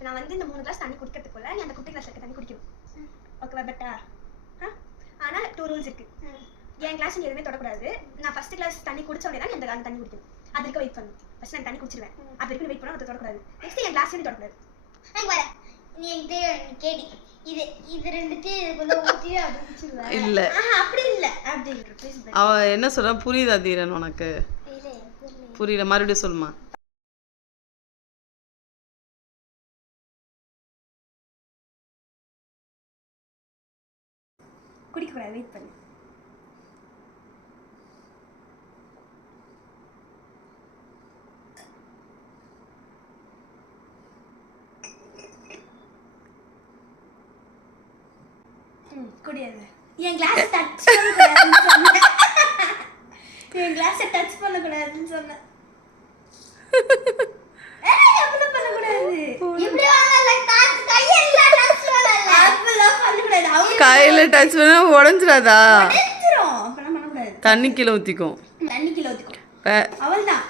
இப்போ நான் வந்து இந்த 3 கிளாஸ் தண்ணி குடிக்கிறதுக்குள்ள நீ அந்த குட்டி கிளாஸ் இருக்க தண்ணி குடிக்கணும். ஓகேவா? பெட்டா? ஆனால் 2 ரூல்ஸ் இருக்கு. என் கிளாஸ் நீ எதுவுமே தொடக்கூடாது. நான் ஃபர்ஸ்ட் கிளாஸ் தண்ணி குடிச்ச உடனே தான் அந்த தண்ணி குடிக்கணும். அது வரைக்கும் வெயிட் பண்ணணும். ஃபர்ஸ்ட் நான் தண்ணி குடிச்சிருவேன். அது வரைக்கும் வெயிட் பண்ணா அதை தொடக்கூடாது. நெக்ஸ்ட் என் கிளாஸ் தொடக்கூடாது. நீ கேடி இது ரெண்டுத்தையும் ஊற்றி அதை குடிச்சிருவேன். இல்லை அப்படி இல்லை அப்படி அவ என்ன சொல்றா புரியுதா தீரன் உனக்கு? புரியல, மறுபடியும் சொல்லுமா. குடிக்கக்கூடாது, வெயிட் பண்ணு. குடியாது. என் கிளாஸ் டச் பண்ணக்கூடாதுன்னு சொன்னேன். என் கிளாஸை டச் பண்ணக்கூடாதுன்னு சொன்னேன். அப்படிலாம் பண்ணக்கூடாது. இப்படி வாங்கல கையில டச் பண்ணல. அப்படிலாம் பண்ணக்கூடாது. கையில டச் பண்ணா உடஞ்சிடாதா? உடைஞ்சிரும். அப்படிலாம் பண்ணக்கூடாது. தண்ணி கீழே ஊற்றிக்கும். தண்ணி கீழே ஊற்றிக்கும். அவள் தான்